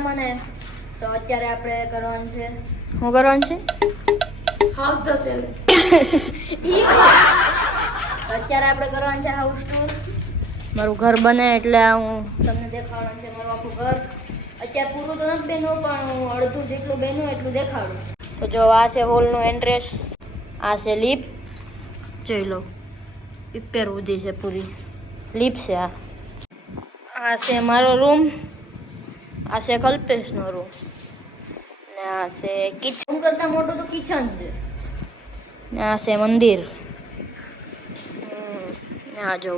મજામાં ને? તો અત્યારે આપણે કરવાનું છે, શું કરવાનું છે? House the cell. અત્યારે આપણે કરવાનું છે હાઉસ ટૂર. મારું ઘર બને એટલે હું તમને દેખાડવાનું છે મારું આખું ઘર. અત્યારે પૂરું તો નથી બેનું પણ હું અડધું જેટલું બેનું એટલું દેખાડું. તો જો આ છે હોલનું એન્ટ્રેસ, આ છે લીપ, જોઈ લો ઉપર ઉધી છે પૂરી લીપ છે. આ છે મારો રૂમ, આ છે કલ્પેશનો રૂમ ને આ છે કિચન કરતા મોટું તો કિચન છે ને આ છે મંદિર. આ જો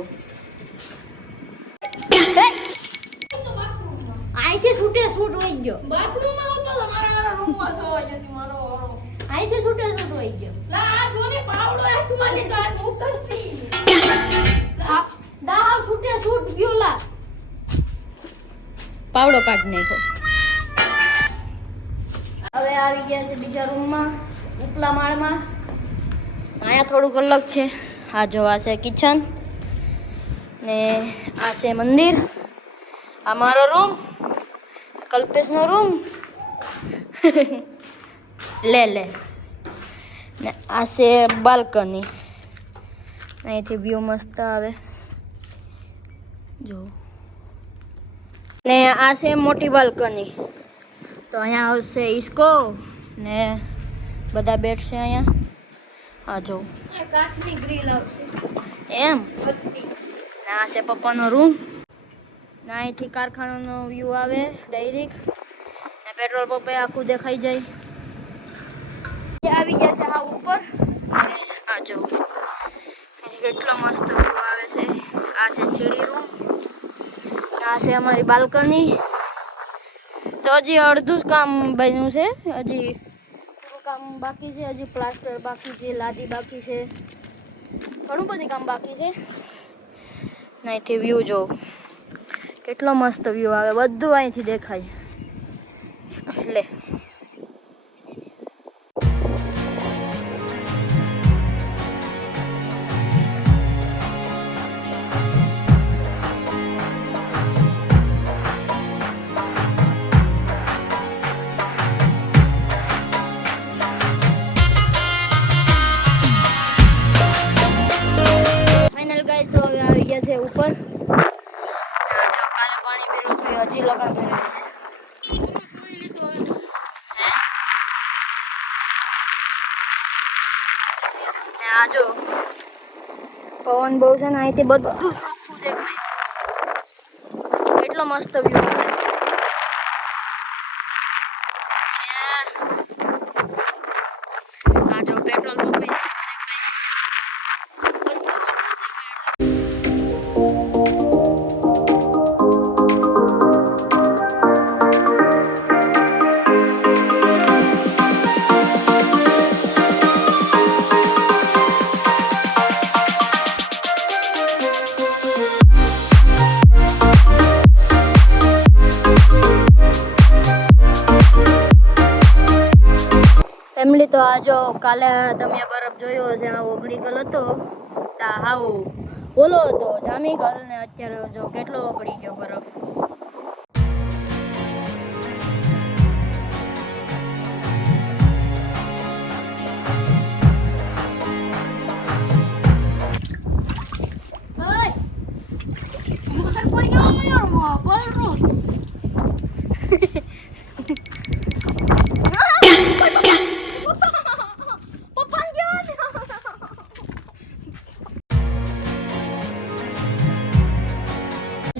અહીંથી છૂટે છૂટ વહી ગયો. બાથરૂમમાં હતો તો મારા રૂમમાં સવાઈ જતી મારો અહીંથી છૂટે છૂટ વહી ગયો. લા આ જોને પાવડો હાથમાં લીધો આ મુકરતી દાહ છૂટે છૂટ ગયો. લા પાવડો કાઢ નાખ્યો. હવે આવી ગયા છે બીજા રૂમમાં, ઉપલા માળમાં. અહીંયા થોડુંક અલગ છે. આ જોવા છે કિચન ને આ છે મંદિર. આ મારો રૂમ, કલ્પેશનો રૂમ. લે ને આ છે બાલ્કની. અહીંથી વ્યૂ મસ્ત આવે જો. ને આ છે મોટી બાલ્કની. તો અહીંયા આવશે ઈસકો ને બધા બેઠશે અહીંયા. આ જો કાચની ગ્રીલ આવશે એમ. ને આ છે પપ્પાનો રૂમ. ને અહીંથી કારખાનાનો વ્યૂ આવે ડાયરેક્ટ ને પેટ્રોલ પંપે આખું દેખાઈ જાય. આવી ગયા છે આ ઉપર. આ જો કેટલો મસ્ત વ્યૂ આવે છે. આ છે ચીડી રૂમ, આ છે અમારી બાલ્કની. તો હજી અડધું જ કામ બન્યું છે, હજી પૂરું કામ બાકી છે. હજી પ્લાસ્ટર બાકી છે, લાદી બાકી છે, ઘણું બધું કામ બાકી છે. અહીંથી વ્યૂ જો કેટલો મસ્ત વ્યૂ આવે, બધું અહીંથી દેખાય. એટલે તો હવે આવી ગયા છે ઉપર. જો કાલે પાણી ભેરું થયું, હજી લગાડ ભેરું છે. ને આ જો પવન બહુ છે ને અહીંથી બધું ચોખ્ખું દેખાય. કેટલો મસ્ત વ્યૂ આવે. આ જો પેટ્રોલ પંપ ફેમિલી. તો આ જો કાલે તમે બરફ જોયો હશે, આ ઓગળી ગયેલો હતો, હાવ ઓલો હતો જામી ગયેલ ને અત્યારે જો કેટલો ઓગળી ગયો બરફ.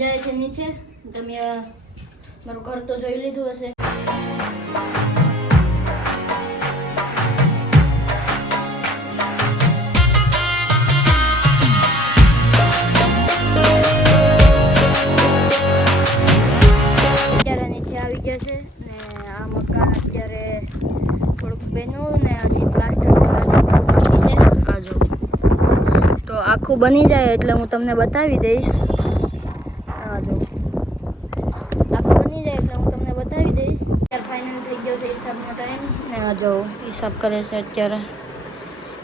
જાય છે નીચે. તમે મારું ઘર તો જોઈ લીધું હશે. અત્યારે નીચે આવી ગયા છે ને આ મકાન અત્યારે થોડુંક બન્યું ને હજી પ્લાસ્ટર આ જો. તો આખું બની જાય એટલે હું તમને બતાવી દઈશ. ફાઇનલ થઈ ગયો છે હિસાબનો ટાઈમ ને આ જો હિસાબ કરે છે અત્યારે,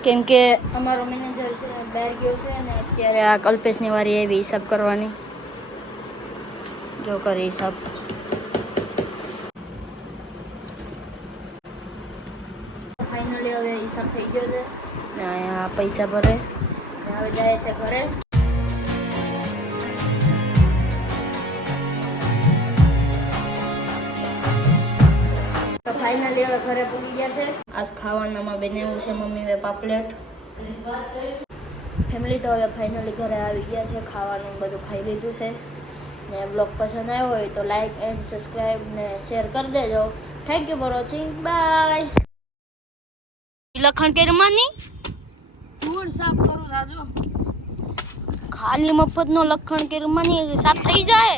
કેમ કે અમારો મેનેજર છે બહાર ગયો છે ને અત્યારે આ કલ્પેશની વારી એવી હિસાબ કરવાની. જો કરે હિસાબ. ફાઇનલી હવે હિસાબ થઈ ગયો છે ને અહીંયા પૈસા ભરે ને હવે જાય છે ઘરે. તો ફાઇનલી હવે ઘરે પૂરી ગયા છે. આજ ખાવાનામાં બનાવ્યું છે મમ્મીએ પાપલેટ. ફેમિલી તો હવે ફાઇનલી ઘરે આવી ગયા છે, ખાવાનું બધું ખાઈ લીધું છે ને બ્લોગ પસંદ આવ્યો હોય તો લાઈક એન્ડ સબસ્ક્રાઈબ ને શેર કરી દેજો. Thank you for watching, bye. લખણ કેરમાની ધૂળ સાફ કરું રાજો, ખાલી મફતનો લખણ કેરમાની સાફ થઈ જાય.